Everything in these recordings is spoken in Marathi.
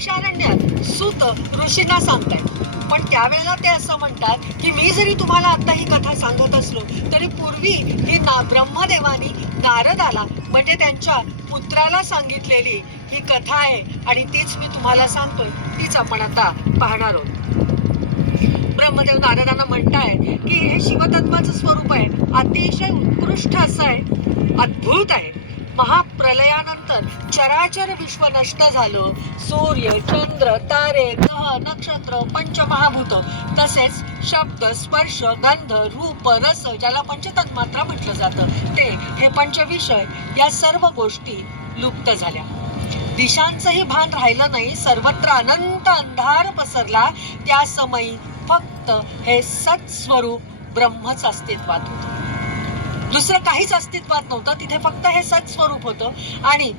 नैमिषारण्यात सूत ऋषींना सांगताय पण त्यावेळेला ते असं म्हणतात की मी जरी तुम्हाला आता ही कथा सांगत असलो तरी पूर्वी ही ना ब्रह्मदेवानी नारदाला म्हणजे त्यांच्या पुत्राला सांगितलेली ही कथा आहे आणि तीच मी तुम्हाला सांगतोय. तीच आपण आता पाहणार आहोत. ब्रह्मदेव नारदांना म्हणताय की हे शिवतत्वाचं स्वरूप आहे. अतिशय उत्कृष्ट असं आहे. अद्भुत आहे. महाप्रलयानंतर चराचर विश्व नष्ट झालं. सूर्य चंद्र तारे ग्रह नक्षत्र पंचमहाभूत. तसेच शब्द स्पर्श गंध रूप रस ज्याला पंचतन्मात्रा म्हटलं जातं. ते हे पंचविषय या सर्व गोष्टी लुप्त झाल्या. दिशांचंही भान राहिलं नाही सर्वत्र अनंत अंधार पसरला. त्या समयी फक्त हे सत्स्वरूप ब्रह्मच अस्तित्वात होतं. दुसरं काहीच अस्तित्वात नव्हतं. तिथे फक्त हे सत्स्वरूप होतं. आणि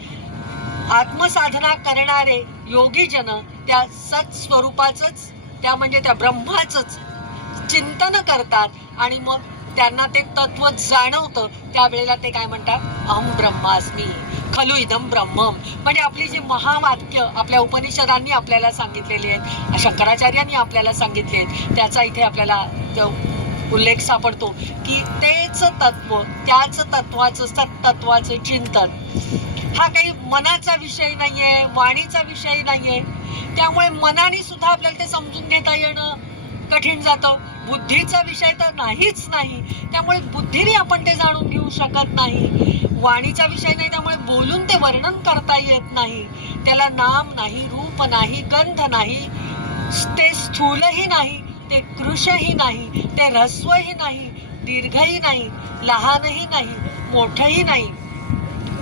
आत्मसाधना करणारे योगीजन त्या सत्स्वरूपाच त्या म्हणजे त्या ब्रह्माचंच चिंतन करतात. आणि मग त्यांना ते तत्व जाणवतं. त्यावेळेला ते काय म्हणतात? अहम ब्रह्मास्मी खलु इदम ब्रह्मम. म्हणजे आपली जी महावाक्य आपल्या उपनिषदांनी आपल्याला सांगितलेली आहेत शंकराचार्यांनी आपल्याला सांगितले आहेत त्याचा इथे आपल्याला उल्लेख सापडतो की तेच तत्व त्याच तत्वाचं सत्तत्वाचं चिंतन. हा काही मनाचा विषय नाहीये वाणीचा विषय नाहीये. त्यामुळे मनाने सुद्धा आपल्याला ते समजून घेता येणं कठीण जातं. बुद्धीचा विषय तर नाहीच नाही. त्यामुळे बुद्धीने आपण ते जाणून घेऊ शकत नाही. वाणीचा विषय नाही त्यामुळे बोलून ते वर्णन करता येत नाही. त्याला नाम नाही रूप नाही गंध नाही ते स्थूलही नाही. ते कृशही नाही ते ह्रस्वही नाही दीर्घही नाही लहानही नाही मोठंही नाही.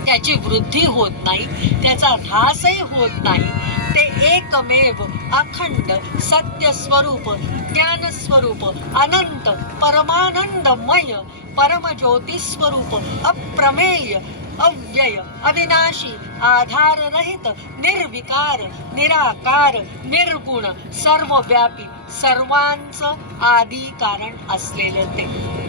त्याची वृद्धी होत नाही त्याचा ऱ्हासही होत नाही. ते एकमेव अखंड सत्य स्वरूप ज्ञान स्वरूप अनंत परमानंदमय परमज्योती स्वरूप अप्रमेय अव्यय अविनाशी आधाररहित निर्विकार निराकार निर्गुण सर्वव्यापी सर्वांचं आदी कारण असलेलं ते.